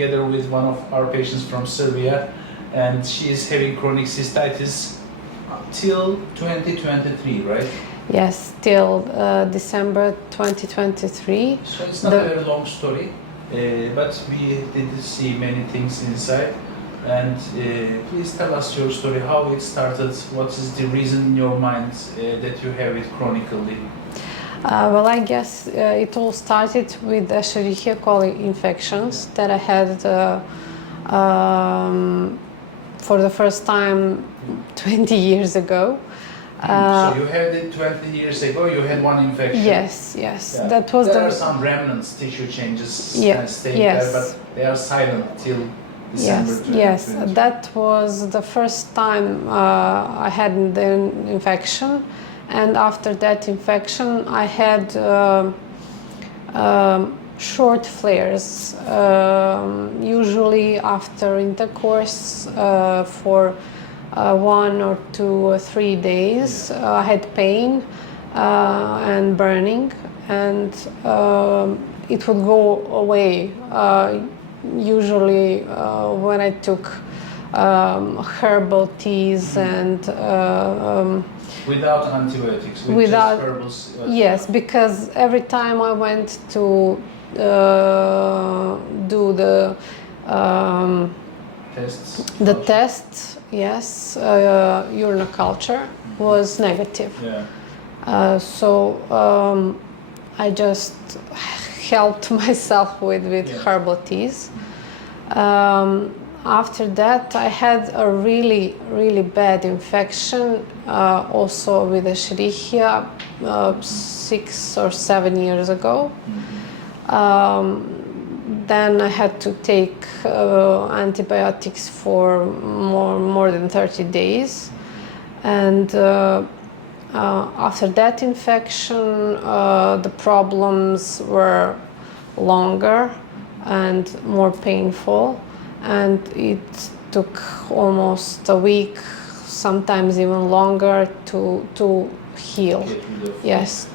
together with one of our patients from Serbia, and she is having chronic cystitis till 2023, right? Yes, till December 2023. So it's not a very long story, but we did see many things inside. And please tell us your story, how it started, what is the reason in your mind that you have it chronically? Well, I guess it all started with the Escherichia coli infections that I had for the first time 20 years ago. So you had it 20 years ago, you had one infection? Yes, yes. Yeah. That was there are some remnants, tissue changes staying there, but they are silent till December 2023. Yes, that was the first time I had the infection. And after that infection, I had short flares, usually after intercourse for 1 or 2 or 3 days. I had pain and burning, and it would go away. Usually when I took herbal teas and without antibiotics, without just herbals? Yes, because every time I went to do the tests, yes, urine culture was negative. Yeah. So I just helped myself with herbal teas. After that, I had a really, really bad infection, also with Escherichia, 6 or 7 years ago. Then I had to take antibiotics for more than 30 days. And after that infection, the problems were longer and more painful. And it took almost a week, sometimes even longer, to heal. Yes,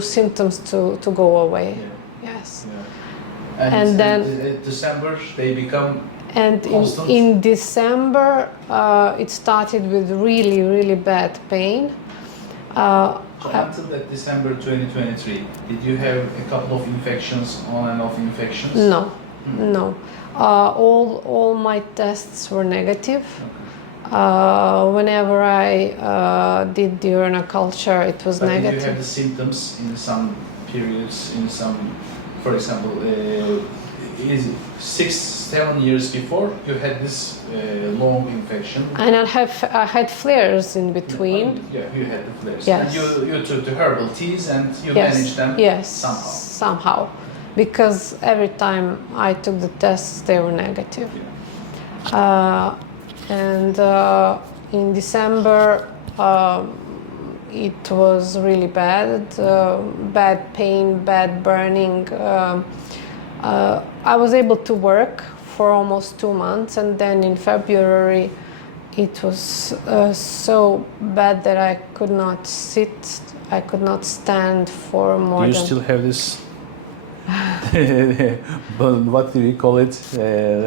symptoms to go away. Yeah. Yes. Yeah. And then in December they become constant? In December it started with really, really bad pain. So until that December 2023, did you have a couple of infections, on and off infections? No. No, all my tests were negative. Okay. Whenever I did the urine culture, it was negative. Did you have the symptoms in some periods, for example, 6-7 years before you had this long infection? And I had flares in between. Yeah, you had the flares. Yes. And you took the herbal teas and you managed them somehow. Because every time I took the tests, they were negative. Yeah. And in December, it was really bad. Bad pain, bad burning. I was able to work for almost 2 months, and then in February, it was so bad that I could not sit, I could not stand for more than... Do you still have this? But what do we call it?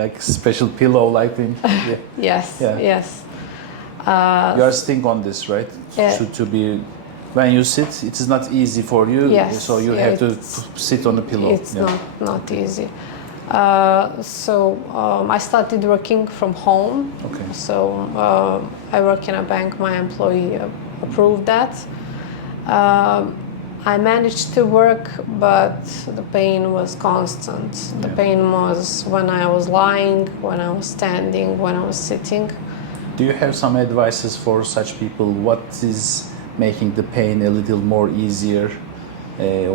Like special pillow-like thing? Yeah. Yes, yes. You are sitting on this, right? To be, when you sit, it is not easy for you. Yes. So you have to sit on the pillow. It's not easy. So I started working from home. Okay. So I work in a bank. My employee approved that. I managed to work, but the pain was constant. The pain was when I was lying, when I was standing, when I was sitting. Do you have some advices for such people? What is making the pain a little more easier?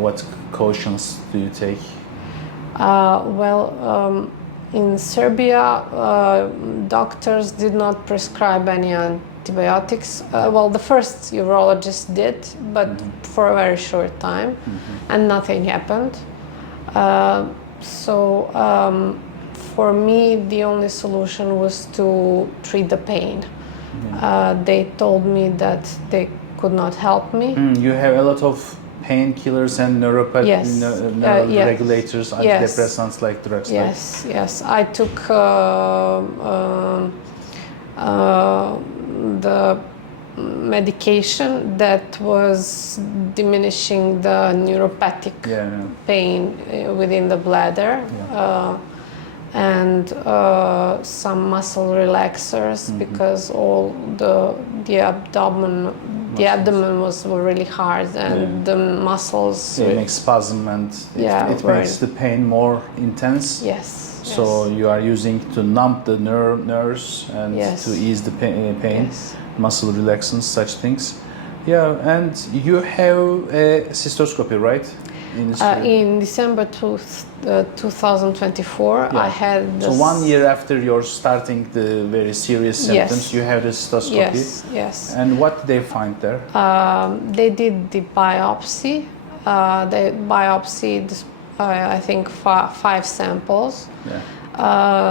What cautions do you take? In Serbia, doctors did not prescribe any antibiotics. The first urologist did, but for a very short time, and nothing happened. For me, the only solution was to treat the pain. They told me that they could not help me. You have a lot of painkillers and neuropathy, Yes. Yes. regulators, antidepressants like drugs? Yes, yes. I took the medication that was diminishing the neuropathic pain within the bladder, and some muscle relaxers, because all the abdomen was really hard, and the muscles. It makes spasm, and it makes the pain more intense. Yes. So you are using to numb the nerves and to ease the pain. Yes. Muscle relaxants, such things. Yeah, and you have a cystoscopy, right? In December 2024, I had this. So 1 year after you're starting the very serious symptoms, you have the cystoscopy. Yes, yes. And what did they find there? They did the biopsy. They biopsied, I think, 5 samples. Yeah.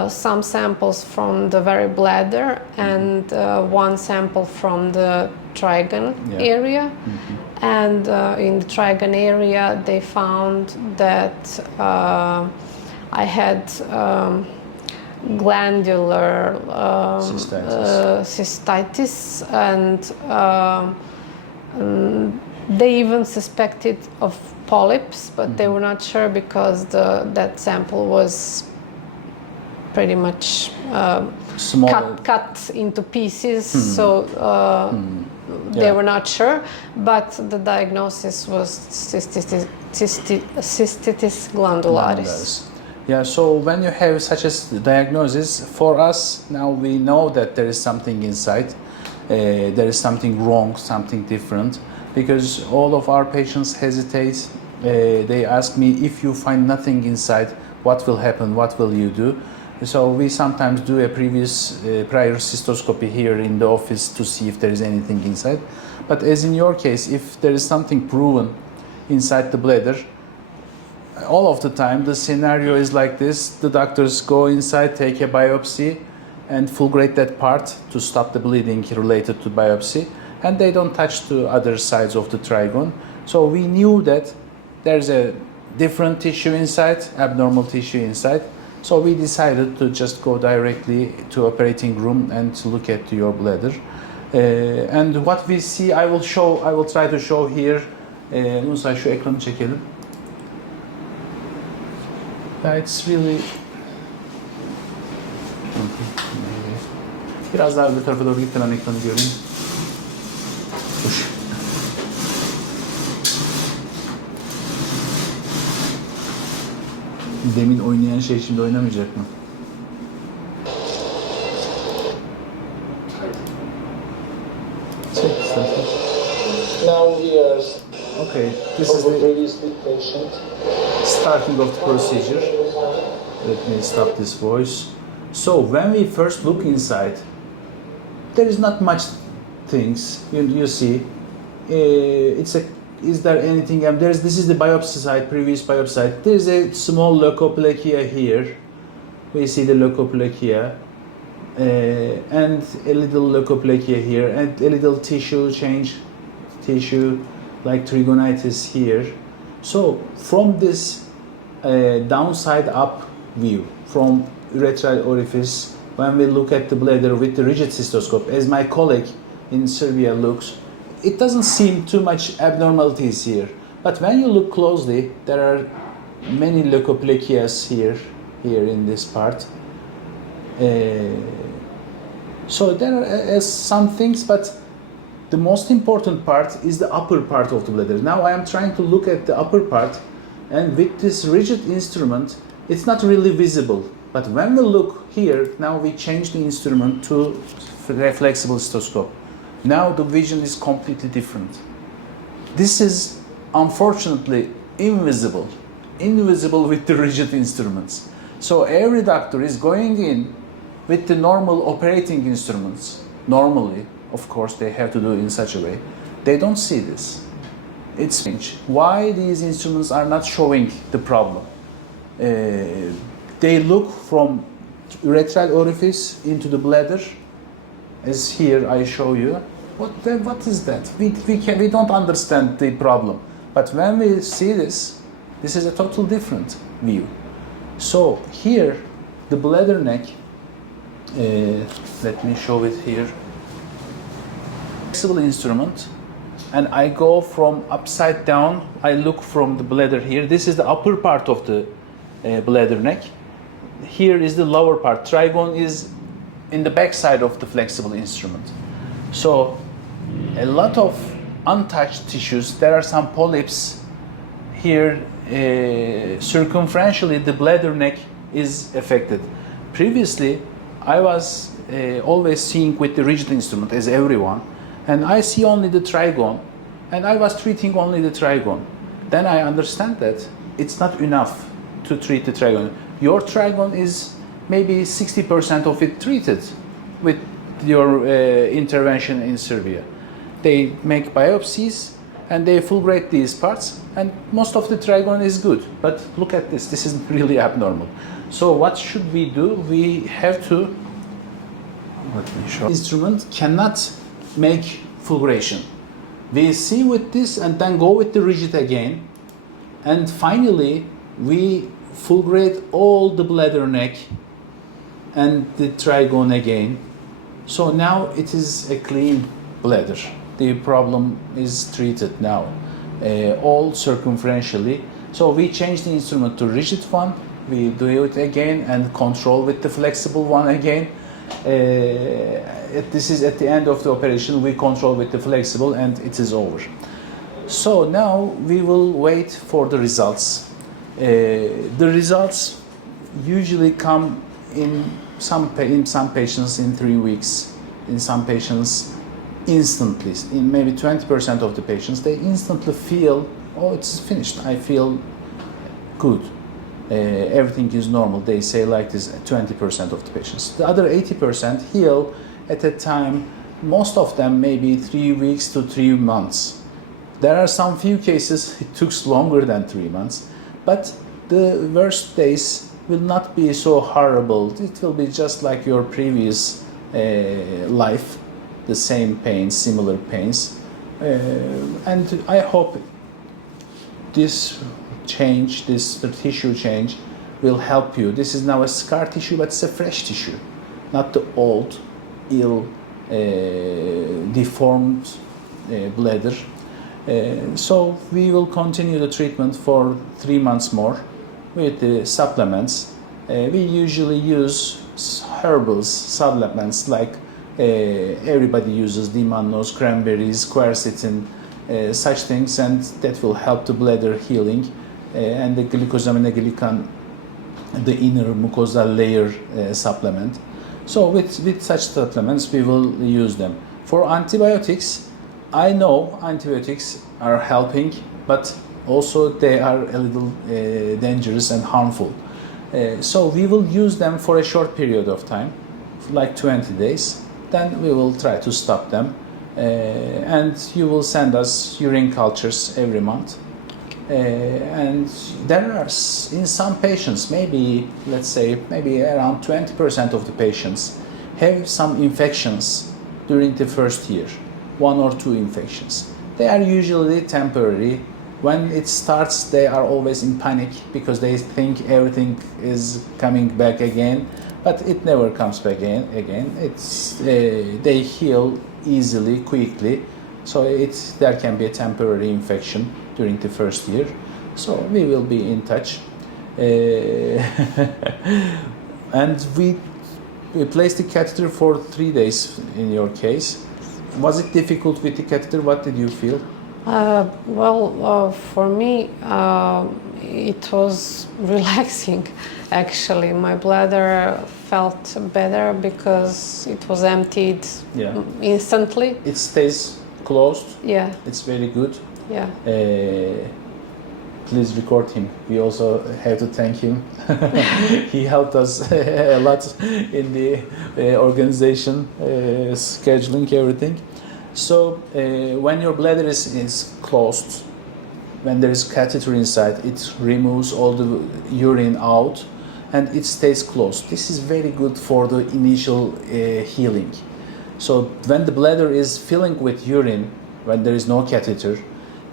Some samples from the very bladder, and 1 sample from the trigon area. And in the trigon area, they found that I had glandular cystitis, and they even suspected of polyps, but they were not sure because that sample was pretty much cut into pieces, so they were not sure, but the diagnosis was cystitis glandularis. Yeah, so when you have such a diagnosis, for us now we know that there is something inside, there is something wrong, something different, because all of our patients hesitate. They ask me, if you find nothing inside, what will happen, what will you do? So we sometimes do a prior cystoscopy here in the office to see if there is anything inside. But as in your case, if there is something proven inside the bladder, all of the time the scenario is like this. The doctors go inside, take a biopsy, and fulgurate that part to stop the bleeding related to biopsy, and they don't touch the other sides of the trigon. So we knew that there's a different tissue inside, abnormal tissue inside. So we decided to just go directly to operating room and to look at your bladder. And what we see, I will try to show here. Musa, şu ekranı çekelim. Yeah, it's really. Biraz daha öbür tarafa doğru git, ben ekranı göreyim. Hoş. Demin oynayan şey şimdi oynamayacak mı? Çek istersen. Now we are Okay, this is the previously patient. starting of the procedure. Let me stop this voice. So when we first look inside, there is not much things. You see, is there anything? This is the biopsy site, previous biopsy site. There is a small leukoplakia here. We see the leukoplakia, and a little leukoplakia here, and a little tissue like trigonitis here. So from this downside up view, from urethral orifice, when we look at the bladder with the rigid cystoscope, as my colleague in Serbia looks, it doesn't seem too much abnormalities here. But when you look closely, there are many leukoplakias here in this part. So there are some things, but the most important part is the upper part of the bladder. Now I am trying to look at the upper part, and with this rigid instrument, it's not really visible. But when we look here, now we change the instrument to flexible cystoscope. Now the vision is completely different. This is unfortunately invisible with the rigid instruments. So every doctor is going in with the normal operating instruments. Normally, of course, they have to do it in such a way. They don't see this. It's strange. Why these instruments are not showing the problem? They look from urethral orifice into the bladder, as here I show you. What is that? We don't understand the problem. But when we see this, this is a total different view. So here, the bladder neck, let me show it here. Flexible instrument, and I go from upside down. I look from the bladder here. This is the upper part of the bladder neck. Here is the lower part. Trigone is in the back side of the flexible instrument. So a lot of untouched tissues. There are some polyps here. Circumferentially, the bladder neck is affected. Previously, I was always seeing with the rigid instrument, as everyone, and I see only the trigone, and I was treating only the trigone. Then I understand that it's not enough to treat the trigone. Your trigone is maybe 60% of it treated with your intervention in Serbia. They make biopsies and they fulgurate these parts, and most of the trigone is good. But look at this, this is really abnormal. So what should we do? We have to, let me show. Instrument cannot make fulguration. We see with this and then go with the rigid again, and finally we fulgurate all the bladder neck and the trigone again. So now it is a clean bladder. The problem is treated now, all circumferentially. So we change the instrument to rigid one, we do it again and control with the flexible one again. This is at the end of the operation, we control with the flexible and it is over. So now we will wait for the results. The results usually come in some patients in 3 weeks, in some patients instantly. In maybe 20% of the patients, they instantly feel, oh, it's finished, I feel good. Everything is normal. They say like this, 20% of the patients. The other 80% heal at a time, most of them maybe 3 weeks to 3 months. There are some few cases it took longer than 3 months, but the worst days will not be so horrible. It will be just like your previous life, the same pains, similar pains. And I hope this change, this tissue change will help you. This is now a scar tissue, but it's a fresh tissue, not the old, ill, deformed bladder. So we will continue the treatment for 3 months more with the supplements. We usually use herbals, supplements like everybody uses dimannose, cranberries, quercetin, such things, and that will help the bladder healing. And the glycosaminoglycan, the inner mucosal layer supplement. So with such supplements we will use them. For antibiotics, I know antibiotics are helping, but also they are a little dangerous and harmful. So we will use them for a short period of time, like 20 days. Then we will try to stop them. And you will send us urine cultures every month. And there are, in some patients, maybe, let's say, maybe around 20% of the patients have some infections during the first year, 1 or 2 infections. They are usually temporary. When it starts, they are always in panic because they think everything is coming back again, but it never comes back again. They heal easily, quickly. So there can be a temporary infection during the first year. So we will be in touch. And we placed the catheter for 3 days in your case. Was it difficult with the catheter? What did you feel? For me, it was relaxing, actually. My bladder felt better because it was emptied instantly. It stays closed. Yeah. It's very good. Yeah. Please record him. We also have to thank him. He helped us a lot in the organization, scheduling everything. So when your bladder is closed, when there is catheter inside, it removes all the urine out and it stays closed. This is very good for the initial healing. So when the bladder is filling with urine, when there is no catheter,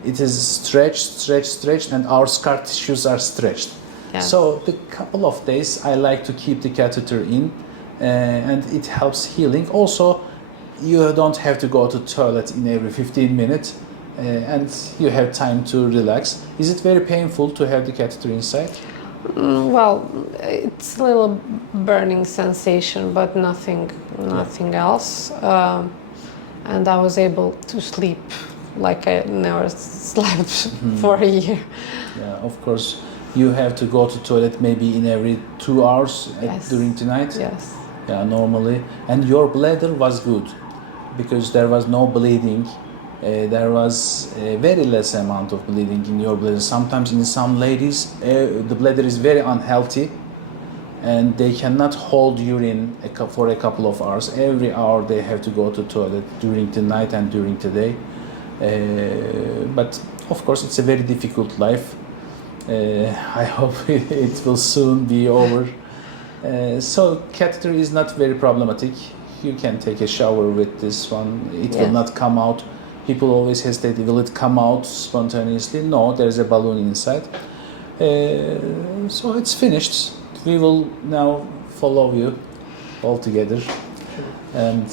it is stretched, and our scar tissues are stretched. Yes. So the couple of days I like to keep the catheter in, and it helps healing. Also, you don't have to go to toilet in every 15 minutes, and you have time to relax. Is it very painful to have the catheter inside? Well, it's a little burning sensation, but nothing else. And I was able to sleep like I never slept for a year. Yeah, of course. You have to go to toilet maybe in every 2 hours during the night. Yes. Yeah, normally. And your bladder was good because there was no bleeding. There was a very less amount of bleeding in your bladder. Sometimes in some ladies, the bladder is very unhealthy and they cannot hold urine for a couple of hours. Every hour they have to go to toilet during the night and during the day. But of course it's a very difficult life. I hope it will soon be over. So catheter is not very problematic. You can take a shower with this one. It will not come out. People always hesitate, will it come out spontaneously? No, there's a balloon inside. So it's finished. We will now follow you all together. And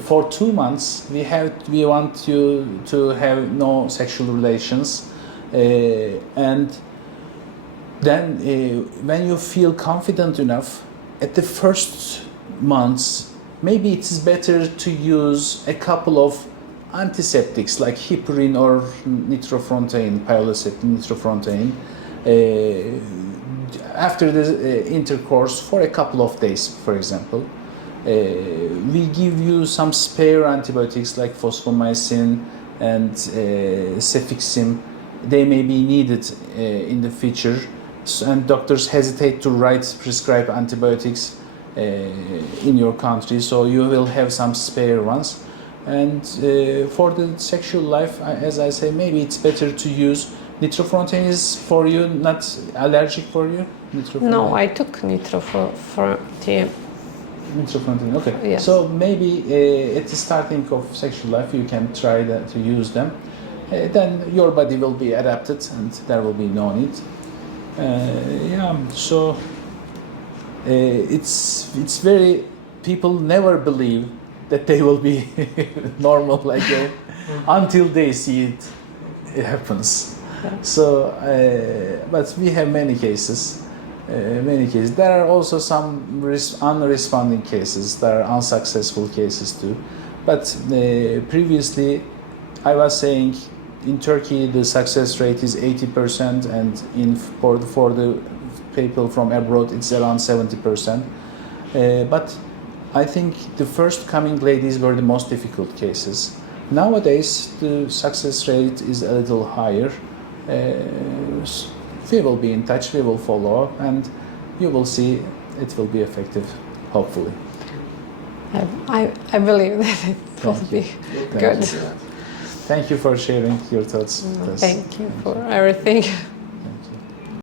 for 2 months, we want you to have no sexual relations. And then when you feel confident enough, at the first months, maybe it is better to use a couple of antiseptics like heparin or nitrofurantoin, piolisate nitrofurantoin, after the intercourse for a couple of days, for example. We give you some spare antibiotics like fosfomycin and cefixime. They may be needed in the future, and doctors hesitate to prescribe antibiotics in your country, so you will have some spare ones. And for the sexual life, as I say, maybe it's better to use nitrofurantoin. Is for you not allergic for you? No, I took nitrofurantoin. Nitrofurantoin, okay. Yes. So maybe at the starting of sexual life, you can try to use them. Then your body will be adapted, and there will be no need. So it's very, people never believe that they will be normal again until they see it happens. Yeah. So, but we have many cases. There are also some unresponding cases. There are unsuccessful cases too. But previously, I was saying in Turkey the success rate is 80%, and for the people from abroad it's around 70%. But I think the first coming ladies were the most difficult cases. Nowadays the success rate is a little higher. We will be in touch, we will follow up, and you will see it will be effective, hopefully. I believe that it will be good. Thank you for sharing your thoughts with us. Thank you for everything.